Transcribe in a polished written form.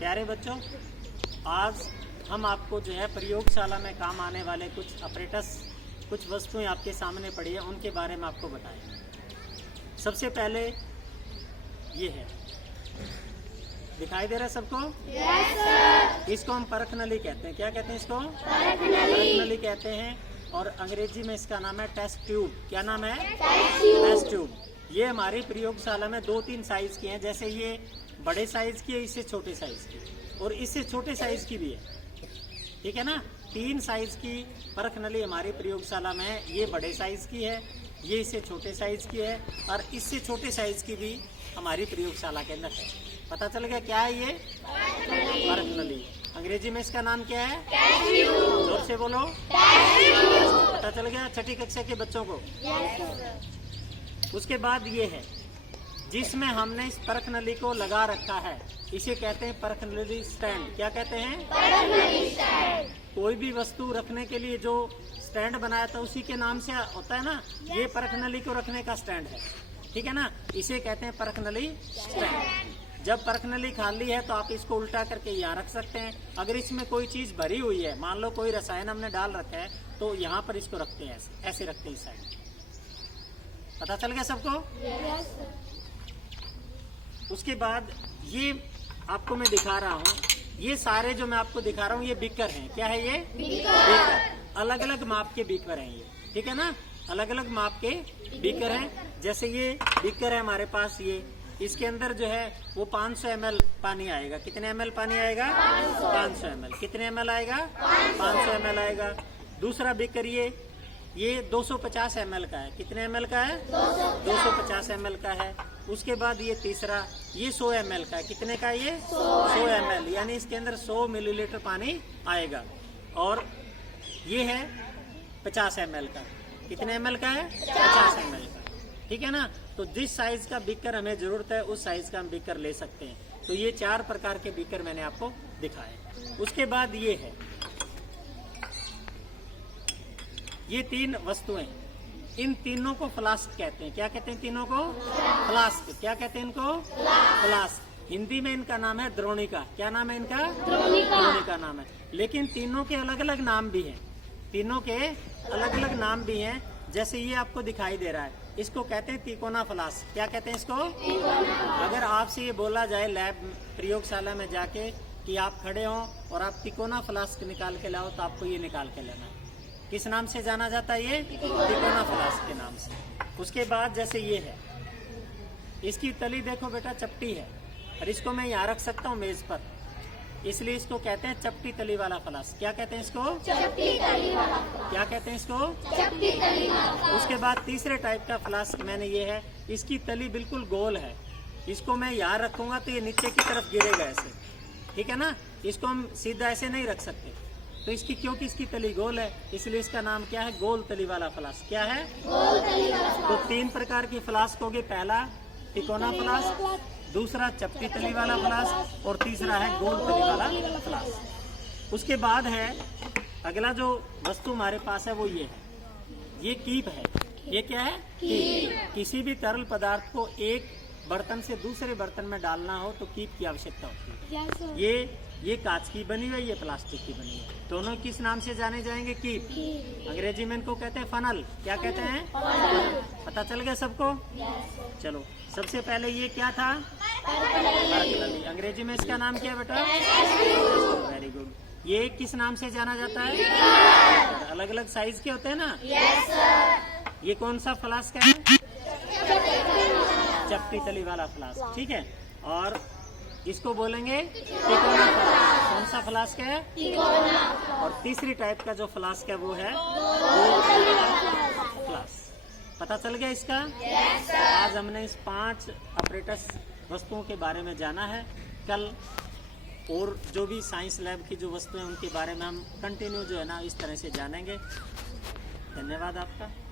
प्यारे बच्चों, आज हम आपको जो है प्रयोगशाला में काम आने वाले कुछ अपरेटस, कुछ वस्तुएं आपके सामने पड़ी है, उनके बारे में आपको बताएं। सबसे पहले ये है, दिखाई दे रहा है सबको? Yes sir. इसको हम परख नली कहते हैं। क्या कहते हैं इसको? परख नली कहते हैं। और अंग्रेजी में इसका नाम है टेस्ट ट्यूब। क्या नाम है? Test tube. ये हमारी प्रयोगशाला में 2-3 साइज की हैं। जैसे ये बड़े साइज की है, इससे छोटे साइज की, और इससे छोटे साइज की भी है। ठीक है ना? 3 साइज की परख नली हमारी प्रयोगशाला में है। ये बड़े साइज की है, ये इससे छोटे साइज की है, और इससे छोटे साइज की भी हमारी प्रयोगशाला के अंदर है। पता चल गया क्या है ये? परख नली। अंग्रेजी में इसका नाम क्या है? जोर से बोलो। पता चल गया छठी कक्षा के बच्चों को? उसके बाद ये है, जिसमें हमने इस परख नली को लगा रखा है, इसे कहते हैं परख नली स्टैंड। क्या कहते हैं? परख नली स्टैंड। कोई भी वस्तु रखने के लिए जो स्टैंड बनाया था उसी के नाम से होता है ना। ये परख नली को रखने का स्टैंड है। ठीक है ना? इसे कहते हैं परख नली स्टैंड। जब परख नली खाली है तो आप इसको उल्टा करके यहाँ रख सकते हैं। अगर इसमें कोई चीज भरी हुई है, मान लो कोई रसायन हमने डाल रखा है, तो यहाँ पर इसको रखते हैं, ऐसे रखते हैं इस साइड। पता चल गया सबको? उसके बाद ये आपको मैं दिखा रहा हूँ, ये सारे जो मैं आपको दिखा रहा हूँ ये बीकर हैं। क्या है ये? बीकर। अलग अलग माप के बीकर हैं ये। ठीक है ना? अलग अलग माप के बीकर हैं। जैसे ये बीकर है हमारे पास, ये इसके अंदर जो है वो 500 ml पानी आएगा। कितने ml पानी आएगा? 500 ml। कितने ml आएगा? 500 ml आएगा। दूसरा बीकर ये 250 ml का है। कितने ml का है? 250 ml का है। उसके बाद ये तीसरा, ये 100 ml का है। कितने का है ये? 100 ml, यानी इसके अंदर 100 मिलीलीटर पानी आएगा। और ये है 50 ml का। कितने ml का है? 50 ml का। ठीक है ना? तो जिस साइज का बीकर हमें जरूरत है उस साइज का हम बीकर ले सकते हैं। तो ये 4 प्रकार के बीकर मैंने आपको दिखाए। उसके बाद ये है, ये 3 वस्तुएं, इन तीनों को फ्लास्क कहते हैं। क्या कहते हैं तीनों को? फ्लास्क। क्या कहते हैं इनको? फ्लास्क। हिंदी में इनका नाम है द्रोणिका। क्या नाम है इनका? द्रोणिका नाम है। लेकिन तीनों के अलग अलग नाम भी हैं। तीनों के अलग अलग नाम भी हैं। जैसे ये आपको दिखाई दे रहा है, इसको कहते हैं तिकोना फ्लास्क। क्या कहते हैं इसको? अगर आपसे ये बोला जाए लैब प्रयोगशाला में जाके कि आप खड़े हो और आप तिकोना फ्लास्क निकाल के लाओ, तो आपको ये निकाल के लेना है। किस नाम से जाना जाता है ये? तिकोना फ्लास्क के नाम से। उसके बाद जैसे ये है, इसकी तली देखो बेटा, चपटी है, और इसको मैं यहाँ रख सकता हूँ मेज पर, इसलिए इसको कहते हैं चपटी तली वाला फ्लास्क। क्या कहते हैं इसको? चपटी तली वाला। क्या कहते हैं इसको? चपटी तली वाला। उसके बाद तीसरे टाइप का फ्लास्क मैंने ये है, इसकी तली बिल्कुल गोल है। इसको मैं यहाँ रखूंगा तो ये नीचे की तरफ गिरेगा ऐसे। ठीक है ना? इसको हम सीधा ऐसे नहीं रख सकते, तो इसकी, क्योंकि इसकी तली गोल है, इसलिए इसका नाम क्या है? गोल तली वाला फ्लास्क। क्या है? गोल तली वाला। तो 3 प्रकार की फ्लास्क होगी। पहला तिकोना फ्लास्क, दूसरा चपटी तली वाला फ्लास्क, और तीसरा है गोल तली वाला फ्लास्क। उसके बाद है अगला जो वस्तु हमारे पास है वो ये है, ये कीप है। ये क्या है? कीप। किसी भी तरल पदार्थ को एक बर्तन से दूसरे बर्तन में डालना हो तो कीप की आवश्यकता होती है। ये कांच की बनी हुई है, ये प्लास्टिक की बनी है। दोनों किस नाम से जाने जाएंगे? कीप। अंग्रेजी में इनको कहते हैं फनल। क्या कहते हैं? पता चल गया सबको? चलो, सबसे पहले ये क्या था? परख नली। अंग्रेजी में इसका नाम क्या है बेटा? Very good. ये किस नाम से जाना जाता है? अलग अलग साइज के होते हैं ना? ये कौन सा फ्लास्क है? चपटी तली वाला फ्लास्क। ठीक है। और इसको बोलेंगे तिकोना फ्लास्क। कौन सा फ्लास्क है? तिकोना। और तीसरी टाइप का जो फ्लास्क है वो है गोल तली वाला फ्लास्क। पता चल गया इसका? आज हमने इस 5 अपरेटस वस्तुओं के बारे में जाना है। कल और जो भी साइंस लैब की जो वस्तुएं उनके बारे में हम कंटिन्यू जो है ना इस तरह से जानेंगे। धन्यवाद आपका।